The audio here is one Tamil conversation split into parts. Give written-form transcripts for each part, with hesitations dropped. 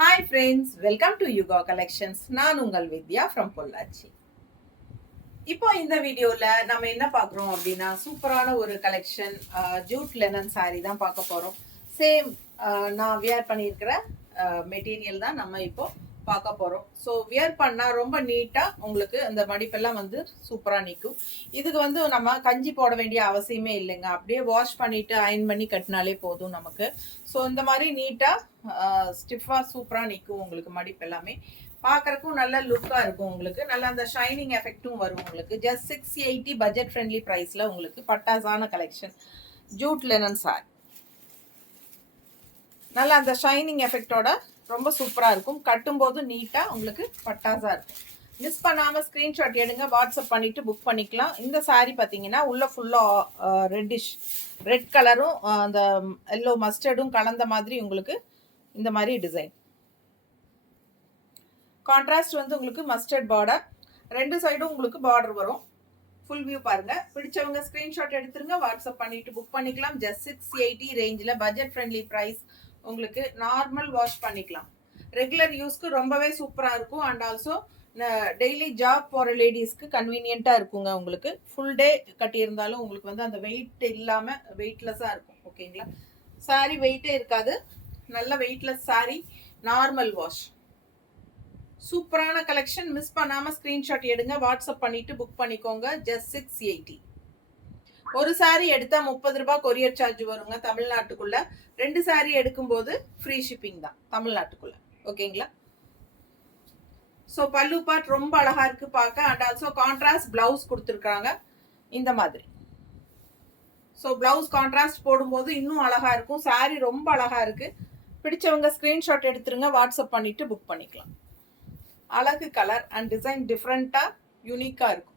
Hi friends, welcome to Yuga Collections. நான் உங்கள் வித்யா from பொள்ளாச்சி. இப்போ இந்த வீடியோல நம்ம என்ன பார்க்குறோம் அப்படின்னா சூப்பரான ஒரு கலெக்ஷன் ஜூட் லெனன் saree தான் பார்க்க போறோம். சேம் நான் வியர் பண்ணியிருக்கிற மெட்டீரியல் தான் நம்ம இப்போ பார்க்க போறோம். ஸோ வியர் பண்ணா ரொம்ப நீட்டா உங்களுக்கு அந்த மடிப்பெல்லாம் வந்து சூப்பரா நிற்கும். இதுக்கு வந்து நம்ம கஞ்சி போட வேண்டிய அவசியமே இல்லைங்க. அப்படியே வாஷ் பண்ணிட்டு அயன் பண்ணி கட்டினாலே போதும் நமக்கு. ஸோ இந்த மாதிரி நீட்டா ஸ்டிஃபா சூப்பரா நிற்கும் உங்களுக்கு மடிப்பு எல்லாமே. பார்க்கறக்கும் நல்ல லுக்கா இருக்கும் உங்களுக்கு. நல்ல அந்த ஷைனிங் எஃபெக்ட்டும் வரும் உங்களுக்கு. ஜஸ்ட் 680 பட்ஜெட் ஃப்ரெண்ட்லி பிரைஸ்ல உங்களுக்கு பட்டாசான கலெக்ஷன் ஜூட் லெனன் சாரி. நல்ல அந்த ஷைனிங் எஃபெக்டோட ரொம்ப சூப்பரா இருக்கும். கட்டும்போது நீட்டா உங்களுக்கு பட்டாசா இருக்கும். மிஸ் பண்ணாம ஸ்கிரீன்ஷாட் எடுங்க, வாட்ஸ்அப் பண்ணிட்டு புக் பண்ணிக்கலாம். இந்த சாரி பார்த்தீங்கன்னா உள்ள ஃபுல்லா ரெட் கலரும் அந்த எல்லோ மஸ்டர்டும் கலந்த மாதிரி உங்களுக்கு இந்த மாதிரி டிசைன். கான்ட்ராஸ்ட் வந்து உங்களுக்கு மஸ்டர்ட் பார்டர், ரெண்டு சைடும் உங்களுக்கு பார்டர் வரும். ஃபுல் வியூ பாருங்க. பிடிச்சவங்க ஸ்கிரீன்ஷாட் எடுத்துருங்க, வாட்ஸ்அப் பண்ணிட்டு புக் பண்ணிக்கலாம். ஜஸ்ட் 680 ரேஞ்சில் பட்ஜெட் ஃப்ரெண்ட்லி ப்ரைஸ். உங்களுக்கு நார்மல் வாஷ் பண்ணிக்கலாம். ரெகுலர் யூஸ்க்கு ரொம்பவே சூப்பராக இருக்கும். அண்ட் ஆல்சோ டெய்லி ஜாப் போகிற லேடிஸ்க்கு கன்வீனியண்ட்டாக இருக்குங்க. உங்களுக்கு ஃபுல் டே கட்டியிருந்தாலும் உங்களுக்கு வந்து அந்த வெயிட் இல்லாமல் வெயிட்லெஸ்ஸாக இருக்கும். ஓகேங்களா? சாரி வெயிட்டே இருக்காது. நல்ல வெயிட்லெஸ் சாரி, நார்மல் வாஷ். சூப்பரான கலெக்ஷன். மிஸ் பண்ணாம ஸ்கிரீன்ஷாட் எடுங்க, வாட்ஸ்அப் பண்ணிட்டு புக் பண்ணிக்கோங்க. ஜஸ்ட் 680. ஒரு சாரி எடுத்தா 30 ரூபாய் கொரியர் சார்ஜ் வருங்க தமிழ்நாட்டுக்குள்ள. ரெண்டு சாரி எடுக்கும்போது ஃப்ரீ ஷிப்பிங் தான் தமிழ்நாட்டுக்குள்ள. ஓகேங்களா? ஸோ பல்லு பார்ட் ரொம்ப அழகா இருக்கு பார்க்க. அண்ட் ஆல்சோ கான்ட்ராஸ்ட் பிளவுஸ் கொடுத்துருக்காங்க இந்த மாதிரி. ஸோ பிளவுஸ் கான்ட்ராஸ்ட் போடும்போது இன்னும் அழகா இருக்கும். சாரி ரொம்ப அழகா இருக்கு. பிடிச்சவங்க ஸ்கிரீன்ஷாட் எடுத்துருங்க, வாட்ஸ்அப் பண்ணிட்டு புக் பண்ணிக்கலாம். அழகு கலர் அண்ட் டிசைன் டிஃப்ரெண்ட்டாக யூனிக்காக இருக்கும்.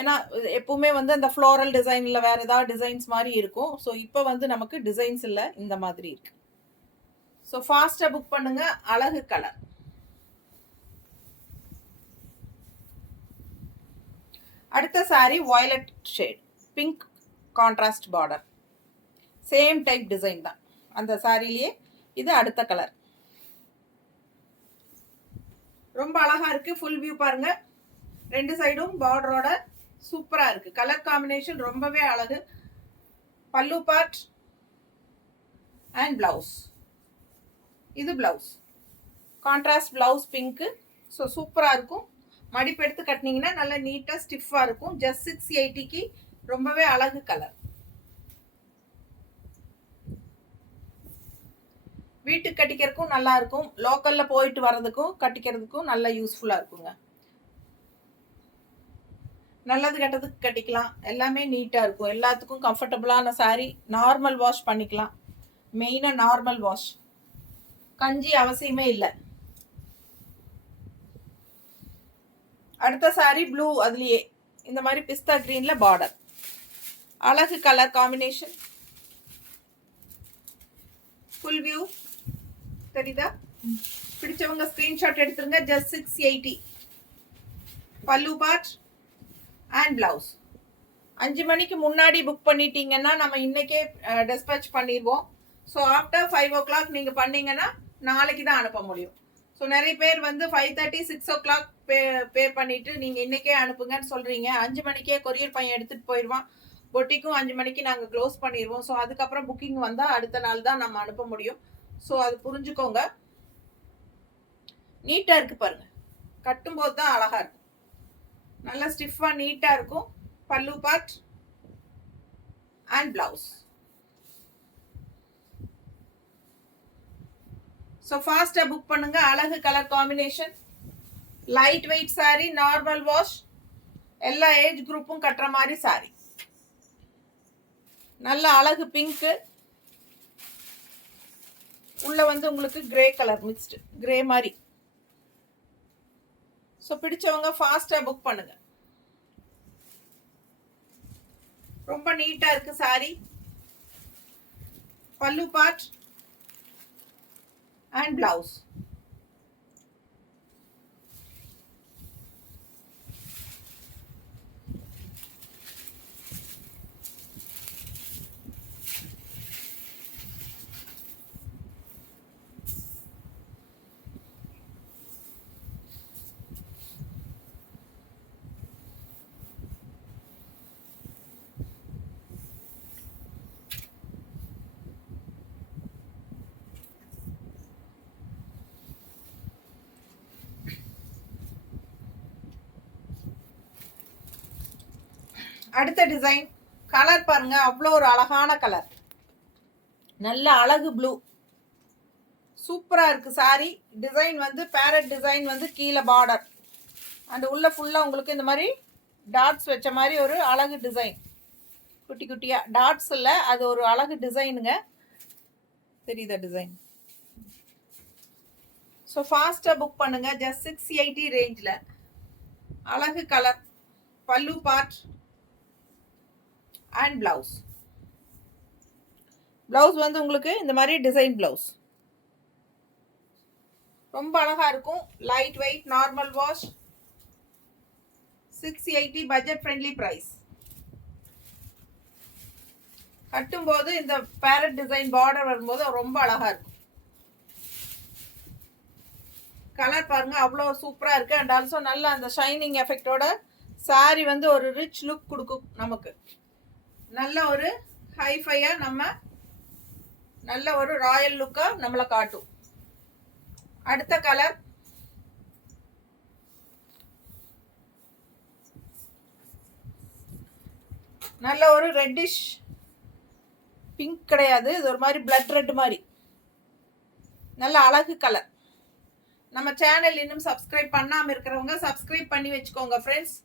ஏன்னா எப்பவுமே வந்து அந்த ஃப்ளோரல் டிசைன் இல்லை வேறு ஏதாவது டிசைன்ஸ் மாதிரி இருக்கும். ஸோ இப்போ வந்து நமக்கு டிசைன்ஸ் இல்லை, இந்த மாதிரி இருக்கு. ஸோ ஃபாஸ்ட்டாக புக் பண்ணுங்க. அழகு கலர். அடுத்த sorry violet shade, pink contrast border, same type design தான் அந்த சாரிலேயே. இது அடுத்த கலர். ரொம்ப அழகா இருக்கு. ஃபுல் வியூ பாருங்க. ரெண்டு சைடும் பார்டரோட சூப்பரா இருக்கு. கலர் காம்பினேஷன் ரொம்பவே அழகு. பல்லு பார்ட் அண்ட் பிளவுஸ். இது blouse contrast blouse pink. So சூப்பரா இருக்கும். மடிப்பு எடுத்து கட்டினீங்கன்னா நல்லா நீட்டா ஸ்டிஃபா இருக்கும். ஜஸ்ட் 680க்கு ரொம்பவே அழகு கலர். வீட்டுக்கு கட்டிக்கிறதுக்கும் நல்லா இருக்கும். லோக்கல்ல போயிட்டு வர்றதுக்கும் கட்டிக்கிறதுக்கும் நல்லா யூஸ்ஃபுல்லா இருக்குங்க. நல்லது கெட்டதுக்கு கட்டிக்கலாம். எல்லாமே நீட்டாக இருக்கும். எல்லாத்துக்கும் கம்ஃபர்டபுளான சாரி. நார்மல் வாஷ் பண்ணிக்கலாம். மெயினாக நார்மல் வாஷ், கஞ்சி அவசியமே இல்லை. அடுத்த சாரி ப்ளூ, அதுலேயே இந்த மாதிரி பிஸ்தா கிரீன்ல பார்டர். அழகு கலர் காம்பினேஷன். ஃபுல் வியூ தெரியுதா? பிடிச்சவங்க ஸ்கிரீன்ஷாட் எடுத்துருங்க. ஜஸ்ட் 680. பல்லு பார்ட் அண்ட் பிளவுஸ். 5 மணிக்கு முன்னாடி புக் பண்ணிட்டீங்கன்னா நம்ம இன்னைக்கே டிஸ்பேச் பண்ணிடுவோம். ஸோ ஆஃப்டர் 5 o'clock நீங்கள் பண்ணீங்கன்னா நாளைக்கு தான் அனுப்ப முடியும். ஸோ நிறைய பேர் வந்து 5:30 6 o'clock பே பண்ணிட்டு நீங்கள் இன்னைக்கே அனுப்புங்கன்னு சொல்கிறீங்க. 5 மணிக்கே கொரியர் பையன் எடுத்துகிட்டு போயிடுவான். பொட்டிக்கும் 5 மணிக்கு நாங்கள் க்ளோஸ் பண்ணிடுவோம். ஸோ அதுக்கப்புறம் புக்கிங் வந்தால் அடுத்த நாள் தான் நம்ம அனுப்ப முடியும். ஸோ அது புரிஞ்சுக்கோங்க. நீட்டாக இருக்குது பாருங்கள். கட்டும்போது தான் அழகாக இருக்கும். நல்லா ஸ்டிஃபாக நீட்டாக இருக்கும். பல்லு பார்ட் அண்ட் பிளவுஸ். ஸோ ஃபாஸ்ட்டாக புக் பண்ணுங்க. அழகு colour combination. Light weight sorry, normal wash, எல்லா ஏஜ் குரூப்பும் கட்டுற மாதிரி சாரி. நல்ல அழகு பிங்க்கு. உள்ள வந்து உங்களுக்கு கிரே கலர் மிக்ஸ்டு, கிரே மாதிரி. ஸோ பிடிச்சவங்க ஃபாஸ்ட்டாக புக் பண்ணுங்க. ரொம்ப நீட்டா இருக்கு சாரி. பல்லு பார்ட் அண்ட் பிளவுஸ். அடுத்த டிசைன் கலர் பாருங்க, அவ்வளோ ஒரு அழகான கலர், நல்ல அழகு ப்ளூ, சூப்பரா இருக்கு சாரி. டிசைன் வந்து பேரட் டிசைன் வந்து கீழே பார்டர் அண்ட் உள்ள ஃபுல்லா உங்களுக்கு இந்த மாதிரி டாட்ஸ் வச்ச மாதிரி ஒரு அழகு டிசைன், குட்டி குட்டியா டாட்ஸ் இல்லை, அது ஒரு அழகு டிசைனுங்க. தெரியுதா டிசைன்? ஸோ ஃபாஸ்ட்டாக புக் பண்ணுங்க. ஜஸ்ட் 680 ரேஞ்சில் அழகு கலர், பல்லு பார்ட் அண்ட் பிளவுஸ். பிளவுஸ் வந்து உங்களுக்கு இந்த மாதிரி டிசைன் பிளவுஸ் ரொம்ப அழகா இருக்கும். Light weight, normal wash, 680 budget friendly price. கட்டும்போது இந்த பேரட் டிசைன் பார்டர் வரும்போது ரொம்ப அழகா இருக்கும். கலர் பாருங்க, அவ்வளோ சூப்பரா இருக்கு. அண்ட் ஆல்சோ நல்ல அந்த ஷைனிங் எஃபெக்டோட சாரி வந்து ஒரு ரிச் லுக் கொடுக்கும் நமக்கு. நல்ல ஒரு ஹைஃபையா நம்ம நல்ல ஒரு ராயல் லுக்கா நம்மளை காட்டும். அடுத்த கலர் நல்ல ஒரு ரெட்டிஷ் பிங்க் கிடையாது, இது ஒரு மாதிரி பிளட் ரெட் மாதிரி நல்ல அழகு கலர். நம்ம சேனல் இன்னும் சப்ஸ்கிரைப் பண்ணாம இருக்கிறவங்க சப்ஸ்கிரைப் பண்ணி வச்சுக்கோங்க ஃப்ரெண்ட்ஸ்.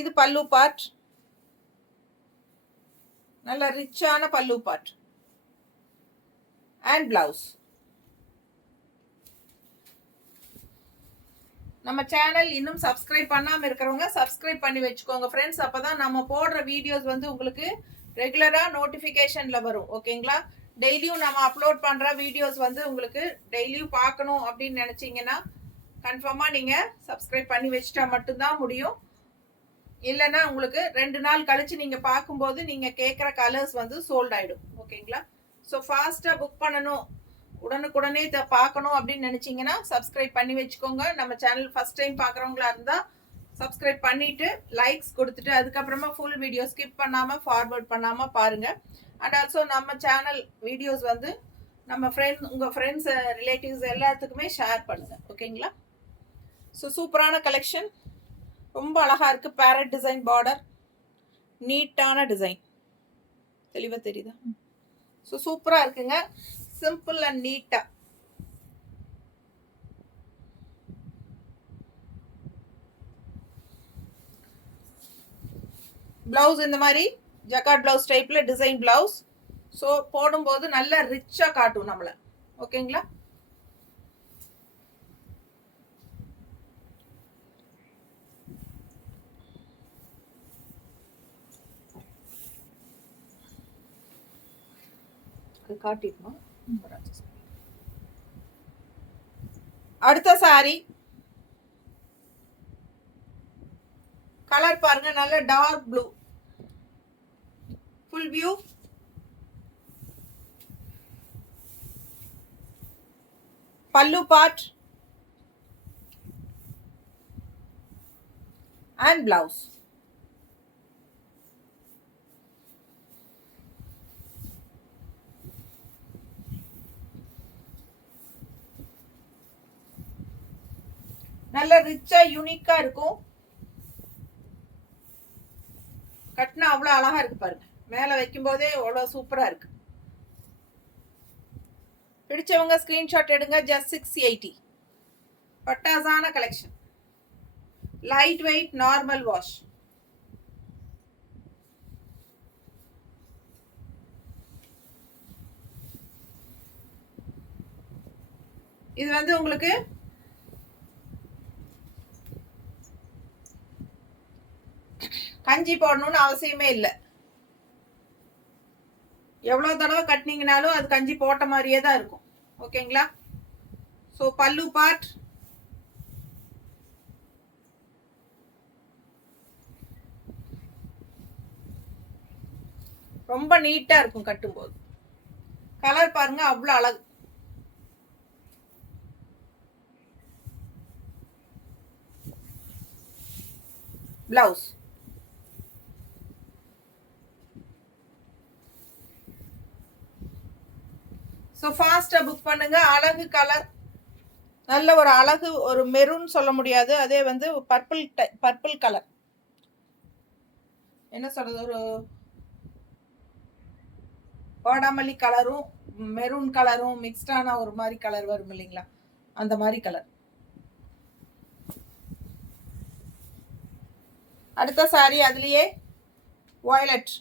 இது பல்லு பார்ட், நல்ல ரிச்சான பல்லு பார்ட் அண்ட் பிளவுஸ். நம்ம சேனல் இன்னும் சப்ஸ்கிரைப் பண்ணாம இருக்கிறவங்க சப்ஸ்கிரைப் பண்ணி வச்சுக்கோங்க ஃப்ரெண்ட்ஸ். அப்பதான் நம்ம போடுற வீடியோஸ் வந்து உங்களுக்கு ரெகுலரா நோட்டிபிகேஷன்ல வரும். ஓகேங்களா? டெய்லியும் நம்ம அப்லோட் பண்ற வீடியோஸ் வந்து உங்களுக்கு டெய்லியும் பார்க்கணும் அப்படின்னு நினைச்சீங்கன்னா கன்ஃபார்மா நீங்க சப்ஸ்கிரைப் பண்ணி வச்சுட்டா மட்டும்தான் முடியும். இல்லைன்னா உங்களுக்கு 2 நாள் கழிச்சு நீங்க பார்க்கும்போது நீங்க கேட்குற கலர்ஸ் வந்து சோல்ட் ஆயிடும். ஓகேங்களா? ஸோ ஃபாஸ்டா புக் பண்ணணும், உடனுக்குடனே இதை பார்க்கணும் அப்படின்னு நினைச்சீங்கன்னா சப்ஸ்கிரைப் பண்ணி வச்சுக்கோங்க. நம்ம சேனல் ஃபர்ஸ்ட் டைம் பார்க்குறவங்களா இருந்தா சப்ஸ்கிரைப் பண்ணிட்டு லைக்ஸ் கொடுத்துட்டு அதுக்கப்புறமா ஃபுல் வீடியோ ஸ்கிப் பண்ணாம ஃபார்வர்ட் பண்ணாம பாருங்க. அண்ட் ஆல்சோ நம்ம சேனல் வீடியோஸ் வந்து நம்ம உங்கள் ஃப்ரெண்ட்ஸ் ரிலேட்டிவ்ஸ் எல்லாத்துக்குமே ஷேர் பண்ணுங்க. ஓகேங்களா? ஸோ சூப்பரான கலெக்ஷன், ரொம்ப அழகா இருக்கு. பேரட் டிசைன் பார்டர், நீட்டான டிசைன், தெளிவா தெரியுதா? ஸோ சூப்பரா இருக்குங்க, சிம்பிள் அண்ட் நீட்டா. பிளவுஸ் இந்த மாதிரி ஜக்கார்ட் பிளவுஸ் டைப்ல டிசைன் பிளவுஸ். ஸோ போடும்போது நல்ல ரிச்சா காட்டும் நம்மள. ஓகேங்களா? காட்டிடுமா? அடுத்த சாரி கலர் பாருங்க, நல்ல டார்க் ப்ளூ, ஃபுல் வியூ. பல்லு பார்ட் அண்ட் பிளவுஸ். நல்ல ரிச்சா யூனிக்கா இருக்கும். கட்டினா அவ்வளோ அழகா இருக்கு பாருங்க, மேலே வைக்கும் போதே அவ்வளோ சூப்பரா இருக்கு. பிடிச்சவங்க ஸ்கிரீன்ஷாட் எடுங்க. ஜஸ்ட் 680. பட்டாசான collection, light weight, normal wash. இது வந்து உங்களுக்கு கஞ்சி போடணும்னு அவசியமே இல்லை. எவ்வளவு தடவை கட்டினீங்கனாலும் அது கஞ்சி போட்ட மாதிரியே தான் இருக்கும். ஓகேங்களா? ஸோ பல்லு பார்ட், ரொம்ப நீட்டா இருக்கும் கட்டும்போது. கலர் பாருங்க, அவ்வளோ அழகு. பிளவுஸ் ஸோ ஃபாஸ்ட்டாக புக் பண்ணுங்க. அழகு கலர், நல்ல ஒரு அழகு, ஒரு மெரூன் சொல்ல முடியாது, அதே வந்து பர்பிள் கலர். என்ன சொல்றது, ஒரு வாடாமல்லி கலரும் மெரூன் கலரும் மிக்ஸ்டான ஒரு மாதிரி கலர் வரும் இல்லைங்களா, அந்த மாதிரி கலர். அடுத்த சாரி அதுலயே வயலட்,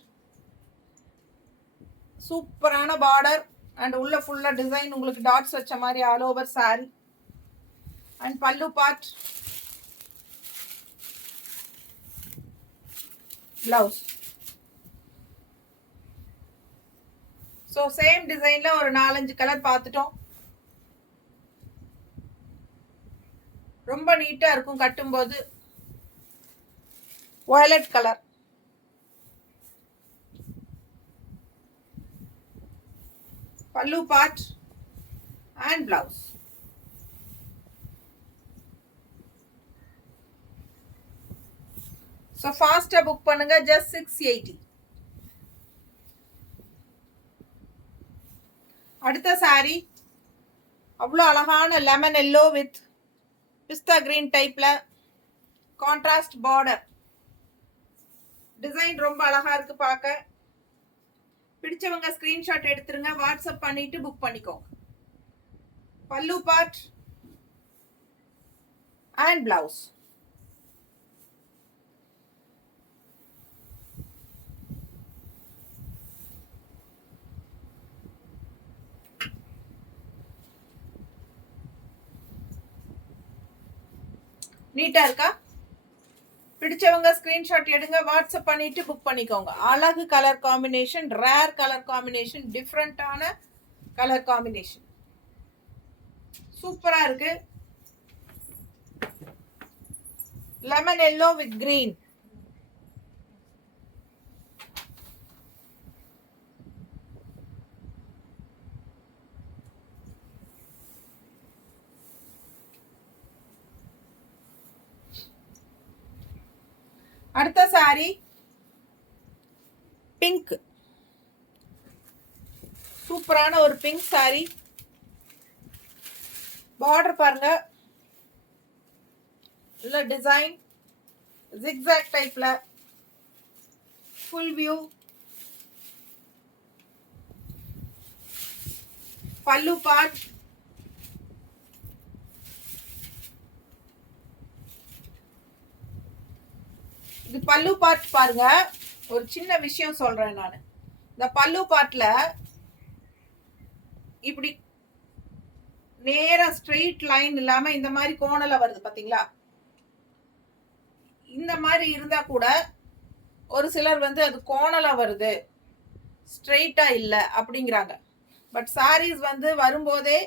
சூப்பரான பார்டர் அண்ட் உள்ள ஃபுல்லா டிசைன் உங்களுக்கு டாட்ஸ் வச்ச மாதிரி ஆல் ஓவர் சாரி. அண்ட் பல்லு பார்ட், பிளவுஸ். ஸோ சேம் டிசைன்ல ஒரு 4-5 கலர் பார்த்துட்டோம். ரொம்ப நீட்டா இருக்கும் கட்டும்போது. வயலட் கலர், பல்லு பார்ட் அண்ட் பிளவுஸ். ஸோ ஃபாஸ்ட்டாக புக் பண்ணுங்க, ஜஸ்ட் 680. அடுத்த சாரி அவ்வளோ அழகான லெமன் எல்லோ வித் பிஸ்தா கிரீன் டைப்ல கான்ட்ராஸ்ட் பார்டர். டிசைன் ரொம்ப அழகா இருக்கு பார்க்க. பிடிச்சவங்க ஸ்கிரீன்ஷாட் எடுத்துருங்க, வாட்ஸ்அப் பண்ணிட்டு புக் பண்ணிக்கோங்க. பல்லு பார்ட் அண்ட் பிளவுஸ். நீட்டா இருக்கா? பிடிச்சவங்க ஸ்கிரீன்ஷாட் எடுங்க, வாட்ஸ்அப் பண்ணிட்டு புக் பண்ணிக்கோங்க. அழகு colour combination, rare colour combination, டிஃப்ரெண்டான கலர் காம்பினேஷன், சூப்பரா இருக்கு. Lemon yellow with green. அடுத்த சாரி பிங்க், சூப்பரான ஒரு பிங்க் சாரி. பார்டர் பாருங்க, இல்ல டிசைன் ஜிக்ஸாக் டைப்ல ஃபுல் வியூ. பல்லு பார்ட், இது பல்லு பார்ட் பாருங்க. ஒரு சின்ன விஷயம் சொல்றேன் நான். இந்த பல்லு பார்ட்ல இப்படி நேரா ஸ்ட்ரெயிட் லைன் இல்லாம இந்த மாதிரி கோணல வருது பாத்தீங்களா. இந்த மாதிரி இருந்தா கூட ஒரு சிலர் வந்து அது கோணலா வருது, ஸ்ட்ரெயிட்டா இல்ல அப்படிங்கிறாங்க. பட் சாரீஸ் வந்து வரும்போதே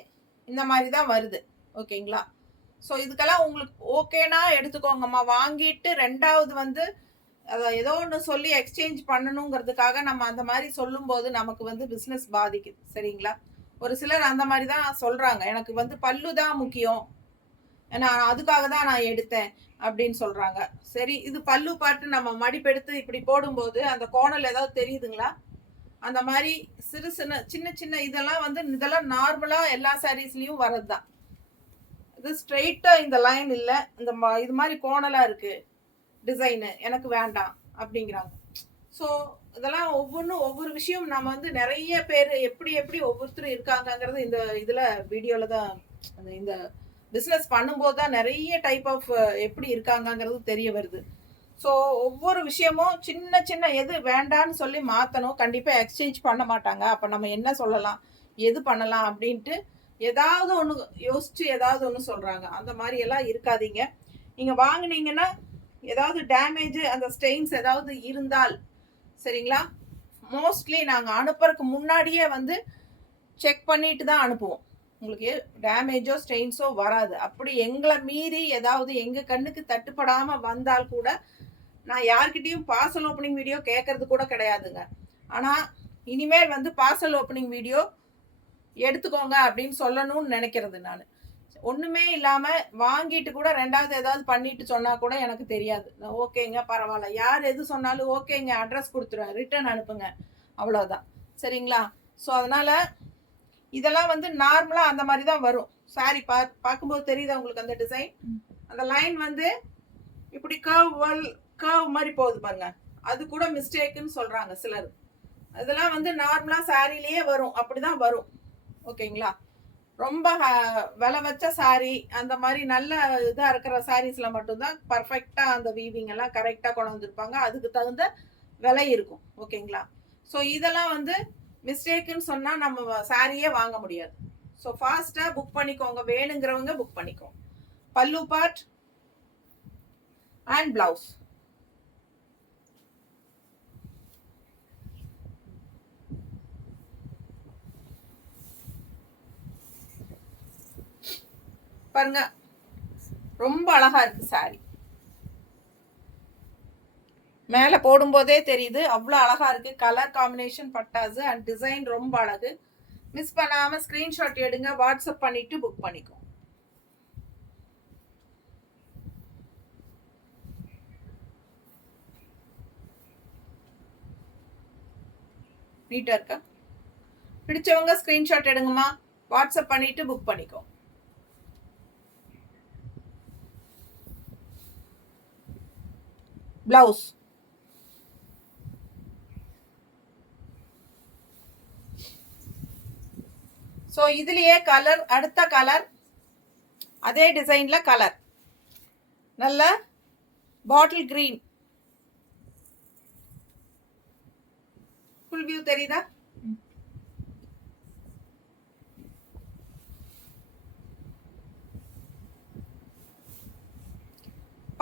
இந்த மாதிரி தான் வருது. ஓகேங்களா? ஸோ இதுக்கெல்லாம் உங்களுக்கு ஓகேனா எடுத்துக்கோங்கம்மா. வாங்கிட்டு ரெண்டாவது வந்து அதை ஏதோ ஒன்று சொல்லி எக்ஸ்சேஞ்ச் பண்ணணுங்கிறதுக்காக நம்ம அந்த மாதிரி சொல்லும்போது நமக்கு வந்து பிஸ்னஸ் பாதிக்குது. சரிங்களா? ஒரு சிலர் அந்த மாதிரி தான் சொல்றாங்க, எனக்கு வந்து பல்லு தான் முக்கியம், ஏன்னா அதுக்காக தான் நான் எடுத்தேன் அப்படின்னு சொல்றாங்க. சரி, இது பல்லு பாட்டு நம்ம மடிப்பெடுத்து இப்படி போடும்போது அந்த கோணல் ஏதாவது தெரியுதுங்களா? அந்த மாதிரி சிறு சின்ன சின்ன இதெல்லாம் வந்து இதெல்லாம் நார்மலா எல்லா சாரீஸ்லயும் வர்றது தான். இது ஸ்ட்ரெயிட்டா இந்த லைன் இல்ல, இந்த இது மாதிரி கோணலா இருக்கு டிசைனு, எனக்கு வேண்டாம் அப்படிங்கிறாங்க. ஸோ இதெல்லாம் ஒவ்வொரு விஷயம் நம்ம வந்து நிறைய பேர் எப்படி எப்படி ஒவ்வொருத்தரும் இருக்காங்கங்கிறது இந்த இதுல வீடியோல தான், இந்த பிஸ்னஸ் பண்ணும்போது தான் நிறைய டைப் ஆஃப் எப்படி இருக்காங்கங்கிறது தெரிய வருது. ஸோ ஒவ்வொரு விஷயமும் சின்ன சின்ன எது வேண்டான்னு சொல்லி மாற்றணும், கண்டிப்பாக எக்ஸ்சேஞ்ச் பண்ண மாட்டாங்க. அப்போ நம்ம என்ன சொல்லலாம், எது பண்ணலாம் அப்படின்ட்டு ஏதாவது ஒன்று யோசிச்சு ஏதாவது ஒன்று சொல்கிறாங்க. அந்த மாதிரி எல்லாம் இருக்காதீங்க. நீங்கள் வாங்கினீங்கன்னா ஏதாவது டேமேஜ் அந்த ஸ்டெயின்ஸ் ஏதாவது இருந்தால், சரிங்களா, மோஸ்ட்லி நாங்கள் அனுப்புறதுக்கு முன்னாடியே வந்து செக் பண்ணிட்டு தான் அனுப்புவோம். உங்களுக்கு டேமேஜோ ஸ்டெயின்ஸோ வராது. அப்படி எங்களை மீறி ஏதாவது எங்கள் கண்ணுக்கு தட்டுப்படாமல் வந்தால் கூட நான் யார்கிட்டையும் பார்சல் ஓப்பனிங் வீடியோ கேட்கறது கூட கிடையாதுங்க. ஆனால் இனிமேல் வந்து பார்சல் ஓப்பனிங் வீடியோ எடுத்துக்கோங்க அப்படின்னு சொல்லணும்னு நினைக்கிறது நான். ஒன்றுமே இல்லாமல் வாங்கிட்டு கூட ரெண்டாவது ஏதாவது பண்ணிட்டு சொன்னால் கூட எனக்கு தெரியாது. ஓகேங்க பரவாயில்ல, யார் எது சொன்னாலும் ஓகேங்க, அட்ரஸ் கொடுத்துருவேன், ரிட்டர்ன் அனுப்புங்க, அவ்வளோதான். சரிங்களா? ஸோ அதனால் இதெல்லாம் வந்து நார்மலாக அந்த மாதிரி தான் வரும். சாரி பார்க்கும்போது தெரியுதா உங்களுக்கு அந்த டிசைன்? அந்த லைன் வந்து இப்படி கர்வ் மாதிரி போகுது பாருங்க, அது கூட மிஸ்டேக்குன்னு சொல்றாங்க சிலர். அதெல்லாம் வந்து நார்மலா சாரிலேயே வரும், அப்படிதான் வரும். ஓகேங்களா? ரொம்ப விலை வச்ச சாரி அந்த மாதிரி நல்ல இதா இருக்கிற சாரீஸ்ல மட்டும்தான் பர்ஃபெக்டா அந்த வீவிங் எல்லாம் கரெக்டா கொண்டு வந்திருப்பாங்க. அதுக்கு தகுந்த விலை இருக்கும். ஓகேங்களா? ஸோ இதெல்லாம் வந்து மிஸ்டேக்குன்னு சொன்னா நம்ம சாரியே வாங்க முடியாது. ஸோ ஃபாஸ்டா புக் பண்ணிக்கோங்க, வேணுங்கிறவங்க புக் பண்ணிக்கோங்க. பல்லு பார்ட் அண்ட் பிளவுஸ். பாருங்க, ரொம்ப அழகா இருக்கு சாரி. மேலே போடும்போதே தெரியுது அவ்வளோ அழகா இருக்கு. கலர் காம்பினேஷன் பட்டாசு அண்ட் டிசைன் ரொம்ப அழகு. மிஸ் பண்ணாம ஸ்கிரீன்ஷாட் எடுங்க, வாட்ஸ்அப் பண்ணிட்டு புக் பண்ணிக்கோ. நீட்டா இருக்கா? பிடிச்சவங்க ஸ்கிரீன்ஷாட் எடுங்கம்மா, வாட்ஸ்அப் பண்ணிட்டு புக் பண்ணிக்கோ. பிளவுஸ். ஸோ இதுலயே கலர், அடுத்த கலர் அதே டிசைன்ல கலர் நல்ல பாட்டில் கிரீன். ஃபுல் வியூ தெரியுதா?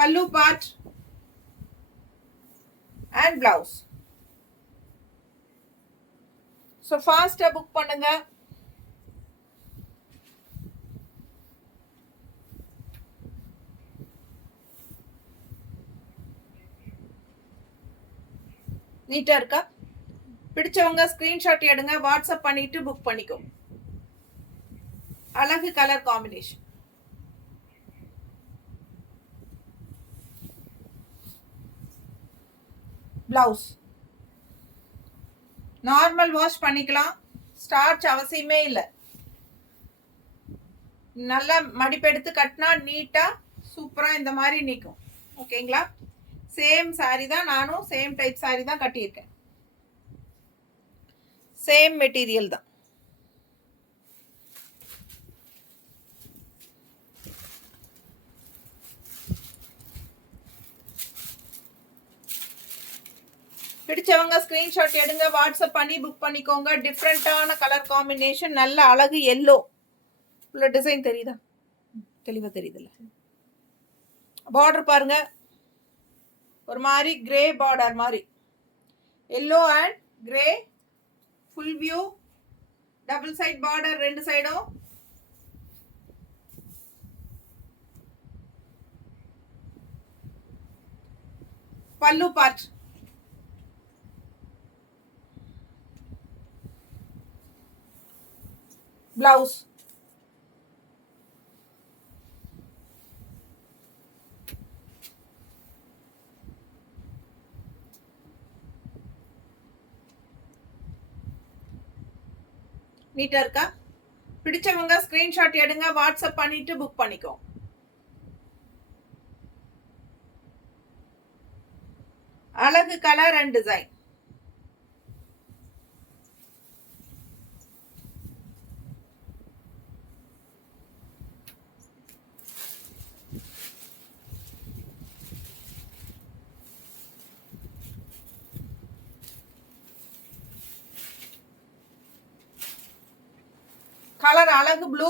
பல்லு பார்ட் அண்ட் பிளவுஸ். ஸோ ஃபாஸ்டா புக் பண்ணுங்க. நீட்டா இருக்கா? பிடிச்சவங்க ஸ்கிரீன்ஷாட் எடுங்க, வாட்ஸ்அப் பண்ணிட்டு புக் பண்ணிக்கோ. அழகு colour combination. Blouse normal wash பண்ணிக்கலாம், ஸ்டார்ச் அவசியமே இல்லை. நல்லா மடிப்பெடுத்து கட்டினா நீட்டா சூப்பரா இந்த மாதிரி நிற்கும். ஓகேங்களா? சேம் சாரி தான், நானும் சேம் டைப் சாரி தான் கட்டியிருக்கேன். சேம் மெட்டீரியல் தான். பிடிச்சவங்க ஸ்கிரீன்ஷாட் எடுங்க, வாட்ஸ்அப் பண்ணி புக் பண்ணிக்கோங்க. டிஃப்ரெண்டான கலர் காம்பினேஷன், நல்ல அழகு எல்லோ உள்ள டிசைன் தெரியுதா? தெளிவா தெரியுதுல்ல? பார்டர் பாருங்க, ஒரு மாதிரி கிரே பார்டர் மாதிரி, yellow and grey, full view, double side border ரெண்டு சைடும். பல்லு பார்ட். பிளவுஸ். நீட்டா இருக்கா? பிடிச்சவங்க ஸ்கிரீன்ஷாட் எடுங்க, வாட்ஸ்அப் பண்ணிட்டு புக் பண்ணிக்கோ. அழகு கலர் அண்ட் டிசைன். கலர் அழகு blue,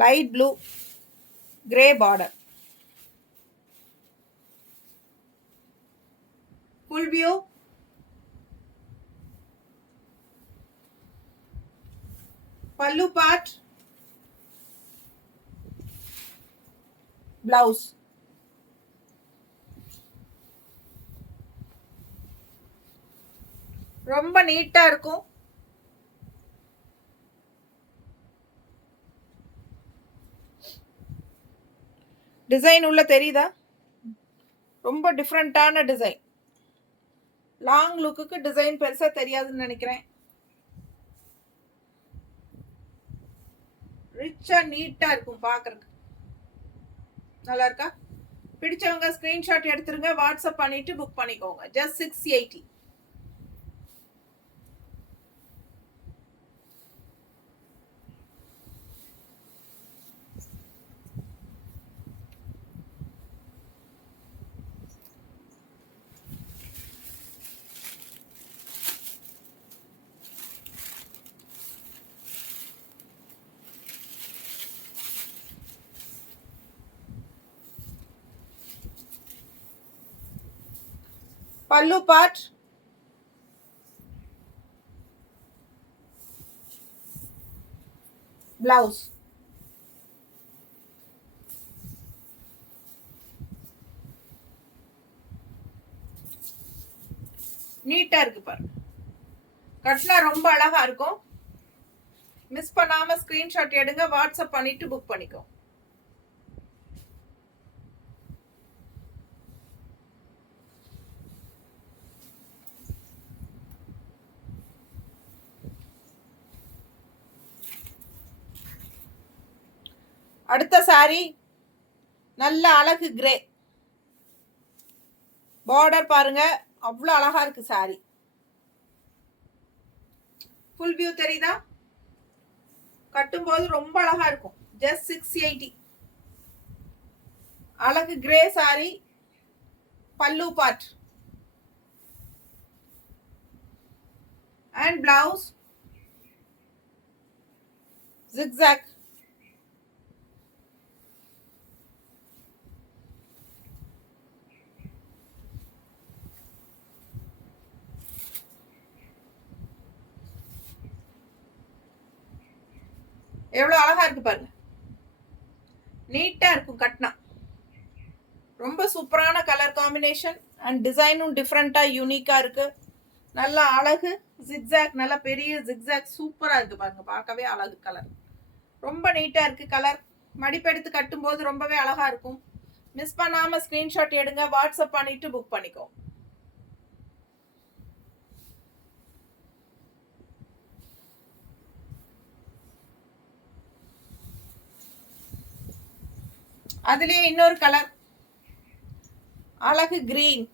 light blue, grey border. Full view, பல்லு பார்ட், பிளவுஸ். ரொம்ப நீட்டா இருக்கும். டிசைன் உள்ள தெரியுதா? ரொம்ப டிஃப்ரெண்டான டிசைன். லாங் லுக்குக்கு டிசைன் பெருசா தெரியாதுன்னு நினைக்கிறேன். ரிச்சா நீட்டா இருக்கும், பாக்குறதுக்கு நல்லா இருக்கா? பிடிச்சவங்க ஸ்கிரீன்ஷாட் எடுத்துருங்க, வாட்ஸ்அப் பண்ணிட்டு புக் பண்ணிக்கோங்க. ஜஸ்ட் 680. பல்லு பார்ட் பிளவுஸ். நீட்டா இருக்கு பாருங்க, கட்னா ரொம்ப அழகா இருக்கும். மிஸ் பண்ணாம ஸ்கிரீன்ஷாட் எடுங்க, வாட்ஸ்அப் பண்ணிட்டு புக் பண்ணிக்கோ. அடுத்த சாரி நல்ல அழகு கிரே பார்டர் பாருங்க, அவ்வளோ அழகா இருக்கு சாரி. ஃபுல் வியூ தெரியுதா? கட்டும்போது ரொம்ப அழகா இருக்கும். ஜஸ்ட் 680. அழகு கிரே சாரி. பல்லு பார்ட் அண்ட் பிளவுஸ் zigzag. எவ்வளோ அழகா இருக்கு பாருங்க, நீட்டா இருக்கும் கட்னா. ரொம்ப சூப்பரான கலர் காம்பினேஷன் அண்ட் டிசைனும் டிஃப்ரெண்டா யூனிக்கா இருக்கு. நல்ல அழகு ஜிக்ஸாக், நல்ல பெரிய ஜிக்ஸாக் சூப்பரா இருக்கு பாருங்க, பார்க்கவே அழகு. கலர் ரொம்ப நீட்டா இருக்கு. கலர் மடிப்பெடுத்து கட்டும்போது ரொம்பவே அழகா இருக்கும். மிஸ் பண்ணாம ஸ்கிரீன்ஷாட் எடுங்க, வாட்ஸ்அப் பண்ணிட்டு புக் பண்ணிக்கோ. அதுலயே இன்னொரு கலர் அழகு கிரீன்,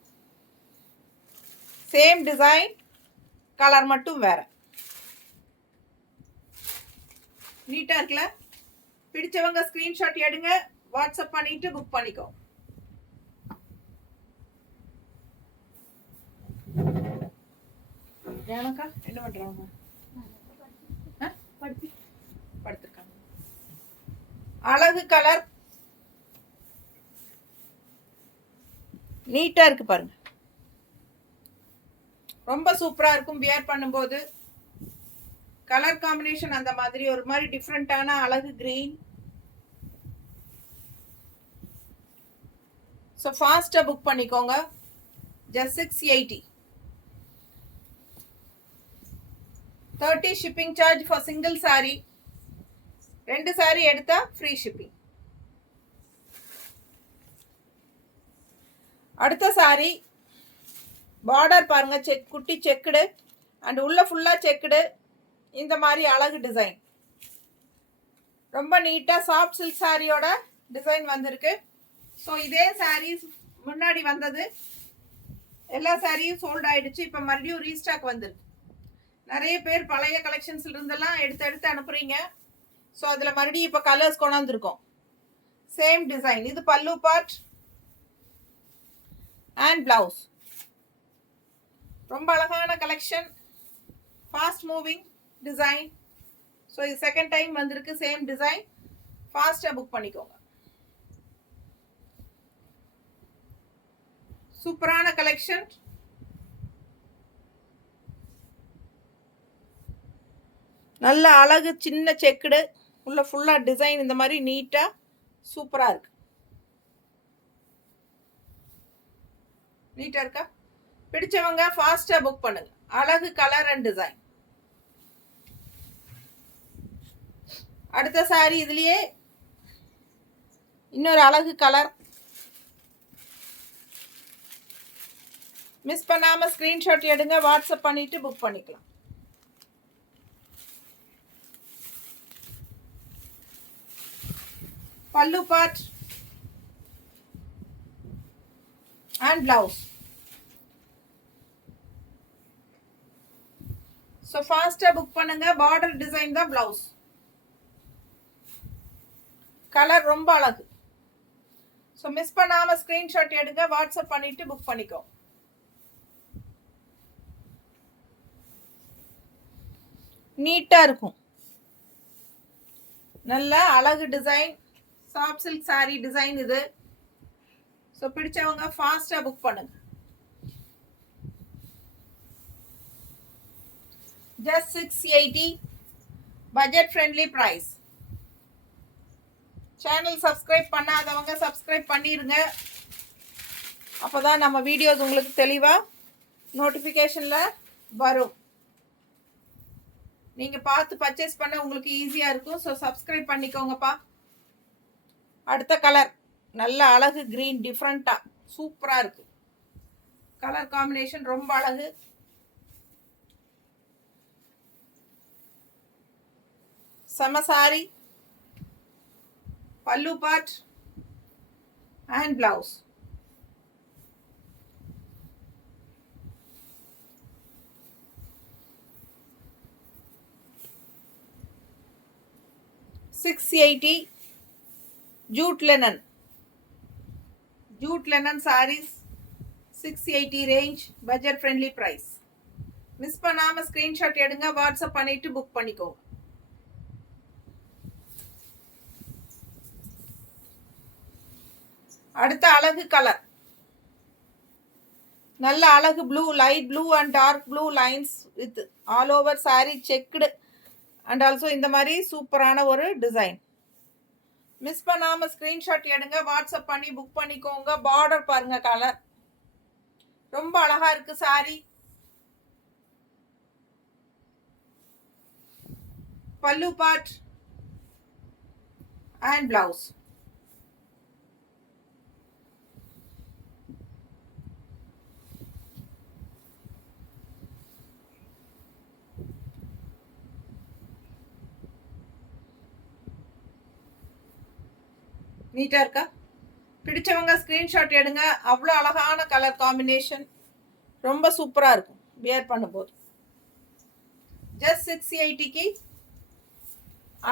சேம் டிசைன், கலர் மட்டும் வேற. நீட்டா இருக்குல்ல? பிடிச்சவங்க ஸ்கிரீன்ஷாட் எடுங்க, வாட்ஸ்அப் பண்ணிட்டு புக் பண்ணிக்கோ. ஏனக்கா என்ன பண்றாங்க? படுத்திருக்காங்க. அழகு கலர், நீட்டா இருக்கு பாருங்க, ரொம்ப சூப்பரா இருக்கும் வியர் பண்ணும்போது. கலர் காம்பினேஷன் அந்த மாதிரி ஒரு மாதிரி டிஃப்ரெண்டான அழகு கிரீன். ஸோ ஃபாஸ்ட்டாக புக் பண்ணிக்கோங்க. Just 680. 30 shipping charge for single sorry. 2 sorry எடுத்தா ஃப்ரீ ஷிப்பிங். அடுத்த சாரி பார்டர் பாருங்க, செக் குட்டி செக்குடு அண்ட் உள்ள ஃபுல்லா செக்குடு. இந்த மாதிரி அழகு டிசைன், ரொம்ப நீட்டா சாஃப்ட் சில்க் சாரியோட டிசைன் வந்திருக்கு. ஸோ இதே சாரீஸ் முன்னாடி வந்தது, எல்லா சாரியும் சோல்ட் ஆயிடுச்சு. இப்போ மறுபடியும் ரீஸ்டாக் வந்திருக்கு. நிறைய பேர் பழைய கலெக்ஷன்ஸ்ல இருந்தெல்லாம் எடுத்து அனுப்புறீங்க. ஸோ அதில் மறுபடியும் இப்போ கலர்ஸ் கொண்டாந்துருக்கோம். Same design. இது பல்லு பார்ட் அண்ட் பிளவுஸ். ரொம்ப அழகான collection, fast moving design. So இது செகண்ட் டைம் வந்திருக்கு சேம் டிசைன். ஃபாஸ்ட்டாக புக் பண்ணிக்கோங்க. சூப்பரான கலெக்ஷன். நல்ல அழகு சின்ன செக்குடு, உள்ள ஃபுல்லா டிசைன் இந்த மாதிரி நீட்டா சூப்பரா இருக்கு. நீட்டா இருக்கா? பிடிச்சவங்க ஃபாஸ்டா புக் பண்ணுங்க. அழகு கலர் அண்ட் டிசைன். அடுத்த சாரி இதுலயே இன்னொரு அழகு கலர். மிஸ் பண்ணாம ஸ்கிரீன்ஷாட் எடுங்க, வாட்ஸ்அப் பண்ணிட்டு புக் பண்ணிக்கலாம். பல்லு பார்ட் அண்ட் பிளவுஸ். ஸோ ஃபாஸ்ட்டாக புக் பண்ணுங்க. பார்டர் டிசைன் தான் பிளவுஸ். கலர் ரொம்ப அழகு. ஸோ மிஸ் பண்ணாமல் ஸ்க்ரீன்ஷாட் எடுங்க, வாட்ஸ்அப் பண்ணிட்டு புக் பண்ணிக்கோ. நீட்டாக இருக்கும். நல்ல அழகு design, soft silk sorry design இது. ஸோ பிடிச்சவங்க ஃபாஸ்ட்டாக புக் பண்ணுங்க. just 680 budget friendly price. Channel subscribe பண்ணாதவங்க சப்ஸ்கிரைப் பண்ணிருங்க. அப்போதான் நம்ம வீடியோஸ் உங்களுக்கு தெளிவாக நோட்டிஃபிகேஷனில் வரும். நீங்கள் பார்த்து பர்ச்சேஸ் பண்ண உங்களுக்கு ஈஸியாக இருக்கும். ஸோ சப்ஸ்கிரைப் பண்ணிக்கோங்கப்பா. அடுத்த கலர் நல்ல அழகு க்ரீன், டிஃப்ரெண்ட்டாக சூப்பராக இருக்குது. கலர் காம்பினேஷன் ரொம்ப அழகு. செம சாரி, பல்லு part and blouse. $680 jute linen. Jute linen sarees 680 range, budget friendly price. Miss பண்ணாம ஸ்கிரீன்ஷாட் எடுங்க, வாட்ஸ்அப் பண்ணிட்டு புக் பண்ணிக்கோங்க. அடுத்த அழகு கலர் நல்ல அழகு blue, light blue and dark blue lines with all over sari checked and also இந்த மாதிரி சூப்பரான ஒரு டிசைன். மிஸ் பண்ணாம ஸ்கிரீன்ஷாட் எடுங்க, வாட்ஸ்அப் பண்ணி புக் பண்ணிக்கோங்க. பார்டர் பாருங்க, கலர் ரொம்ப அழகா இருக்கு சாரி. பல்லு பார்ட் அண்ட் பிளவுஸ். நீட்டா இருக்கா? பிடிச்சவங்க ஸ்கிரீன்ஷாட் எடுங்க. அவ்வளோ அழகான கலர் காம்பினேஷன், ரொம்ப சூப்பராக இருக்கும் வியர் பண்ணும்போது. ஜஸ்ட் 680க்கு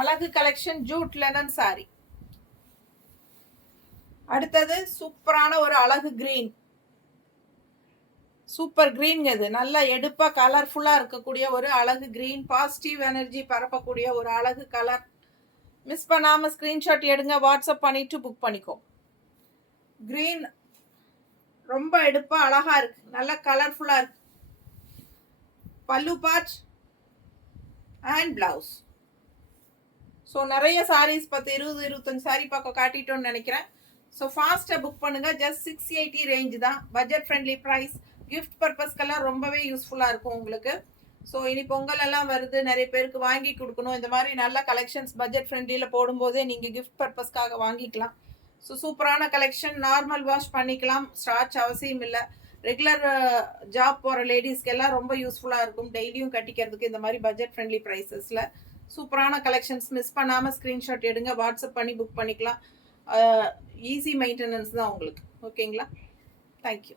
அழகு கலெக்ஷன் ஜூட் லெனன் சாரி. அடுத்தது சூப்பரான ஒரு அழகு கிரீன், சூப்பர் கிரீன். இது நல்லா எடுப்பா கலர்ஃபுல்லாக இருக்கக்கூடிய ஒரு அழகு கிரீன், பாசிட்டிவ் எனர்ஜி பரப்பக்கூடிய ஒரு அழகு கலர். மிஸ் பண்ணாமல் ஸ்க்ரீன்ஷாட் எடுங்க, வாட்ஸ்அப் பண்ணிட்டு புக் பண்ணிக்கோ. கிரீன் ரொம்ப எடுப்பாக அழகாக இருக்குது, நல்லா கலர்ஃபுல்லாக இருக்குது. பல்லு பார்ட் அண்ட் பிளவுஸ். ஸோ நிறைய சாரீஸ் 10, 20, 25 சாரீ பார்க்க காட்டிட்டோன்னு நினைக்கிறேன். ஸோ ஃபாஸ்ட்டாக புக் பண்ணுங்கள். ஜஸ்ட் 680 ரேஞ்சு தான், பட்ஜெட் ஃப்ரெண்ட்லி ப்ரைஸ். கிஃப்ட் பர்பஸ்க்கெல்லாம் ரொம்பவே யூஸ்ஃபுல்லாக இருக்கும் உங்களுக்கு. ஸோ இனி பொங்கல் எல்லாம் வருது, நிறைய பேருக்கு வாங்கி கொடுக்கணும். இந்த மாதிரி நல்ல கலெக்ஷன்ஸ் பட்ஜெட் ஃப்ரெண்ட்லியில் போடும்போதே நீங்கள் கிஃப்ட் பர்பஸ்க்காக வாங்கிக்கலாம். ஸோ சூப்பரான கலெக்ஷன், நார்மல் வாஷ் பண்ணிக்கலாம், ஸ்டார்ச் அவசியம் இல்லை. ரெகுலர் ஜாப் போகிற லேடிஸ்க்கெல்லாம் ரொம்ப யூஸ்ஃபுல்லாக இருக்கும், டெய்லியும் கட்டிக்கிறதுக்கு. இந்த மாதிரி பட்ஜெட் ஃப்ரெண்ட்லி ப்ரைஸஸில் சூப்பரான கலெக்ஷன்ஸ். மிஸ் பண்ணாமல் ஸ்க்ரீன்ஷாட் எடுங்க, வாட்ஸ்அப் பண்ணி புக் பண்ணிக்கலாம். ஈஸி மெயின்டெனன்ஸ் தான் உங்களுக்கு. ஓகேங்களா? தேங்க்யூ.